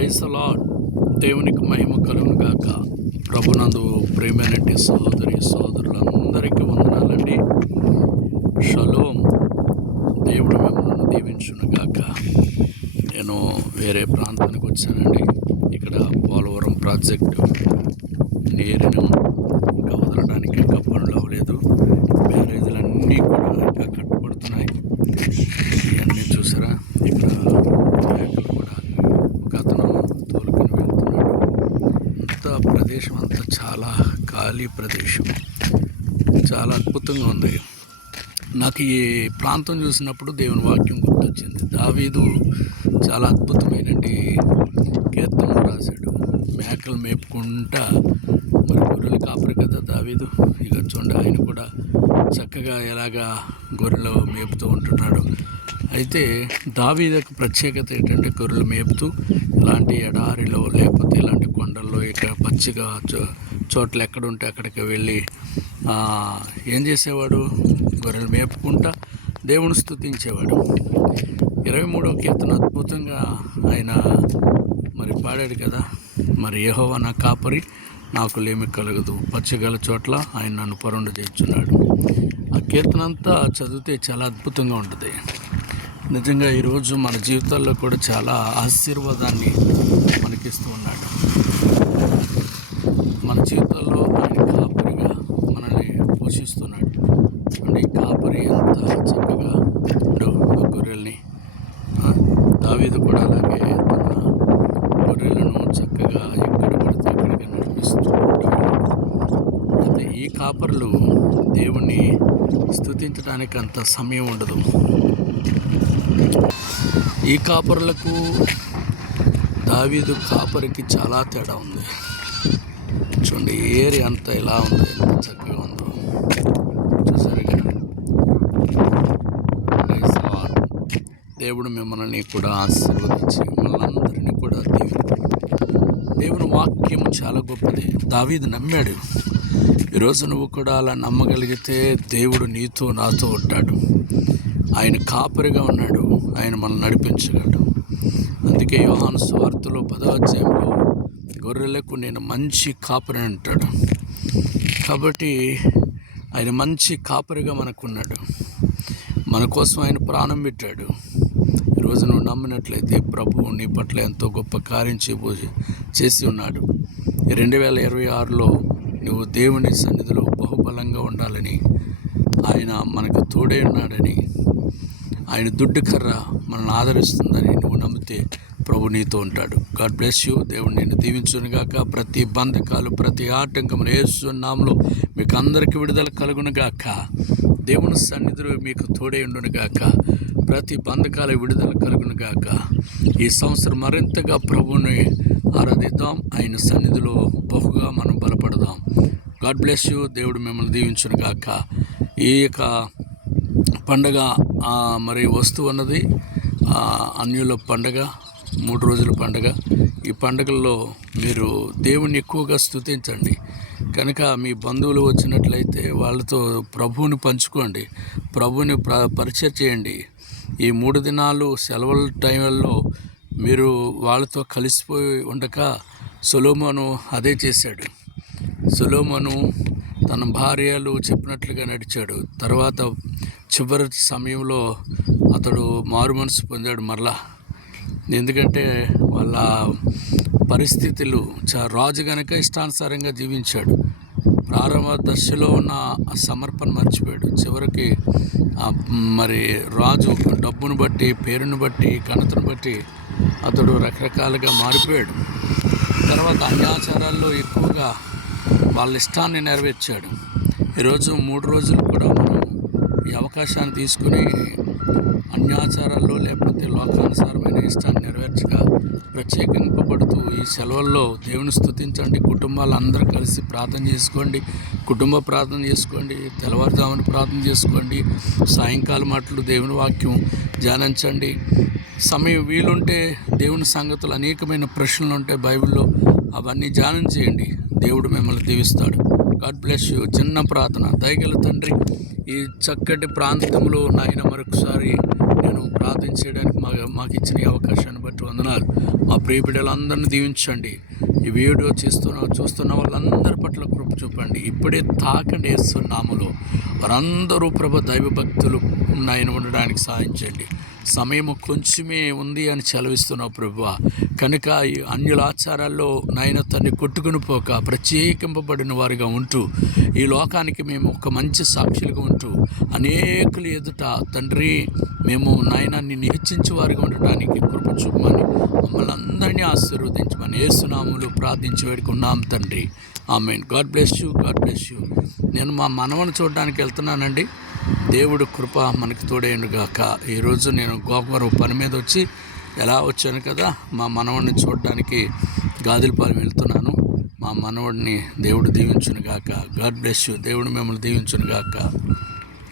Praise lord దేవునికి మహిమ కలుగును గాక. ప్రభునందు ప్రేమనటి సహోదరి సహోదరులందరికీ వందనాలండి. షలోం. దేవుడు మిమ్మల్ని దీవించును గాక. నేను వేరే ప్రాంతానికి వచ్చానండి. ఇక్కడ పోలవరం ప్రాజెక్టు నీరును ఇంకా వదలడానికి ఇంకా పనులు అవ్వలేదు. బ్యారేజీలన్నీ కూడా ఇంకా కట్టబడుతున్నాయి ఇవన్నీ చూసారా ఇక్కడ బ్యాగులు కూడా ఒక అతను తోలుకొని వెళ్తున్నాడు అంత ప్రదేశం అంతా చాలా ఖాళీ ప్రదేశం. చాలా అద్భుతంగా ఉంది. నాకు ఈ ప్రాంతం చూసినప్పుడు దేవుని వాక్యం గుర్తొచ్చింది. దావీదు చాలా అద్భుతమైనటువంటి కీర్తనలు రాశాడు. మేకలు మేపుకుంటా మరి గొర్రెలు కాపరు కదా దావీదు. ఇక చూడండి ఆయన కూడా చక్కగా ఎలాగా గొర్రెలు మేపుతూ అయితే దావీదకు ప్రత్యేకత ఏంటంటే గొర్రెలు మేపుతూ ఇలాంటి ఎడారిలో లేకపోతే ఇలాంటి కొండల్లో ఇక్కడ పచ్చిగా చో- చోట్ల ఎక్కడుంటే అక్కడికి వెళ్ళి ఏం చేసేవాడు? గొర్రెలు మేపుకుంటా దేవుని స్థుతించేవాడు. ఇరవై మూడవ కీర్తన అద్భుతంగా ఆయన మరి పాడాడు కదా? మరి యెహోవా నా కాపరి నాకు లేమి కలగదు. పచ్చగల చోట్ల ఆయన నన్ను పరుండు చేర్చున్నాడు ఆ కీర్తన అంతా చదివితే చాలా అద్భుతంగా ఉంటుంది. నిజంగా ఈరోజు మన జీవితాల్లో కూడా చాలా ఆశీర్వాదాన్ని మనకిస్తూ ఉన్నాడు. మన జీవితాల్లో ఆయన కాపరిగా మనల్ని పోషిస్తున్నాడు. అంటే ఈ కాపరి ఎంత చక్కగా ఉండు గొర్రెల్ని. దావీదు కూడా అలాగే తన గొర్రెలను చక్కగా ఎక్కడ పడితే అక్కడికి నడిపిస్తూ అయితే ఈ కాపర్లు దేవుణ్ణి స్థుతించడానికి అంత సమయం ఉండదు. ఈ కాపరులకు దావీదు కాపరికి చాలా తేడా ఉంది. చూడండి ఏరియా అంత ఎలా ఉంది? ఎంత చక్కగా ఉందో. చూసారు దేవుడు మిమ్మల్ని కూడా ఆశీర్వదించి మనందరినీ కూడా దేవుడు దేవుని వాక్యం చాలా గొప్పది. దావీదు నమ్మాడు. ఈరోజు నువ్వు కూడా అలా నమ్మగలిగితే దేవుడు నీతో నాతో ఉంటాడు. ఆయన కాపరిగా ఉన్నాడు. ఆయన మనల్ని నడిపించగలడు. అందుకే యోహాను స్వార్థలో పదోధ్యాయంలో గొర్రెలకు నేను మంచి కాపరి అంటాడు. కాబట్టి ఆయన మంచి కాపరిగా మనకున్నాడు. మన కోసం ఆయన ప్రాణం పెట్టాడు. ఈరోజు నువ్వు నమ్మినట్లయితే ప్రభువు నీ పట్ల ఎంతో గొప్ప కార్యం చేయబో చేసి ఉన్నాడు. రెండు వేల ఇరవై ఆరులో నువ్వు దేవుని సన్నిధిలో బహుబలంగా ఉండాలని ఆయన మనకు తోడే ఉన్నాడని ఆయన దుడ్డు కర్ర మనల్ని ఆదరిస్తుందని నువ్వు నమ్మితే ప్రభు నీతో ఉంటాడు. గాడ్ బ్లెస్ యూ దేవుడు నేను దీవించునుగాక. ప్రతి బంధకాలు ప్రతి ఆటంకమును ఏసునామంలో మీకు అందరికీ విడుదల కలుగునుగాక. దేవుని సన్నిధిలో మీకు తోడే ఉండునుగాక. ప్రతి బంధకాల విడుదల కలుగునుగాక. ఈ సంవత్సరం మరింతగా ప్రభువుని ఆరాధిద్దాం. ఆయన సన్నిధిలో బహుగా మనం బలపడదాం. God bless you. దేవుడు మిమ్మల్ని దీవించునుగాక ఈ యొక్క పండగ మరి వస్తువు ఉన్నది అన్యుల పండగ మూడు రోజుల పండగ. ఈ పండగల్లో మీరు దేవుణ్ణి ఎక్కువగా స్తుతించండి. కనుక మీ బంధువులు వచ్చినట్లయితే వాళ్ళతో ప్రభువుని పంచుకోండి. ప్రభువుని ప్ర పరిచయం చేయండి. ఈ మూడు దినాలు సెలవుల టైంలో మీరు వాళ్ళతో కలిసిపోయి ఉండక సొలోమోను అదే చేశాడు. సులోమను తన భార్యలు చెప్పినట్లుగా నడిచాడు. తర్వాత చివరి సమయంలో అతడు మారు మనసు పొందాడు మరలా. ఎందుకంటే వాళ్ళ పరిస్థితులు చా రాజు గనక ఇష్టానుసారంగా జీవించాడు. ప్రారంభ దశలో ఉన్న ఆ సమర్పణ మర్చిపోయాడు. చివరికి మరి రాజు డబ్బును బట్టి పేరును బట్టి ఘనతను బట్టి అతడు రకరకాలుగా మారిపోయాడు. తర్వాత అన్యాచారాల్లో ఎక్కువగా వాళ్ళ ఇష్టాన్ని నెరవేర్చాడు. ఈరోజు మూడు రోజులు కూడా ఈ అవకాశాన్ని తీసుకుని అన్యాచారాల్లో లేకపోతే లోకానుసారమైన ఇష్టాన్ని నెరవేర్చగా ప్రత్యేకింపబడుతూ ఈ సెలవుల్లో దేవుని స్థుతించండి కుటుంబాలు అందరూ కలిసి ప్రార్థన చేసుకోండి. కుటుంబ ప్రార్థన చేసుకోండి. తెల్లవారుజామున ప్రార్థన చేసుకోండి. సాయంకాలం మాటలు దేవుని వాక్యం ధ్యానించండి. సమయం వీలుంటే దేవుని సంగతులు అనేకమైన ప్రశ్నలు ఉంటాయి బైబిల్లో. అవన్నీ ధ్యానం చేయండి దేవుడు మిమ్మల్ని దీవిస్తాడు. గాడ్ బ్లెస్ యూ చిన్న ప్రార్థన. దయగల తండ్రి ఈ చక్కటి ప్రాంతంలో నాయన మరొకసారి నేను ప్రార్థించడానికి మా మాకు ఇచ్చిన అవకాశాన్ని బట్టి వందనాలు. మా ప్రియ బిడ్డలందరినీ దీవించండి. ఈ వీడియో చేస్తున్న చూస్తున్న వాళ్ళందరి పట్ల కృప చూపండి. ఇప్పుడే తాకండి వేస్తున్నాములో వారందరూ ప్రభ దైవ భక్తులు నాయన ఉండడానికి సాయం చేయండి. సమయం కొంచెమే ఉంది అని చలవిస్తున్నావు ప్రభు కనుక ఈ అన్యుల ఆచారాల్లో నాయన తన్ని కొట్టుకుని పోక ప్రత్యేకింపబడిన వారిగా ఉంటూ ఈ లోకానికి మేము ఒక మంచి సాక్షులుగా ఉంటూ అనేకులు ఎదుట తండ్రి మేము నాయనాన్ని నిహెచ్చించే వారిగా ఉండటానికి కృప చూపమని మమ్మల్ని అందరినీ ఆశీర్వదించమని ఏసునాములు ప్రార్థించి వేడుకున్నాం తండ్రి. ఆమె God bless you God bless you. నేను మా మనవని చూడడానికి వెళ్తున్నానండి. దేవుడు కృప మనకి తోడేయండుగాక ఈరోజు నేను గోకవరం పని మీద వచ్చి ఎలా వచ్చాను కదా మా మనవడిని చూడడానికి గాదిలపాలెం వెళ్తున్నాను. మా మనవడిని దేవుడు దీవించునుగాక గాడ్ బ్లెస్ యూ. దేవుడు మిమ్మల్ని దీవించునుగాక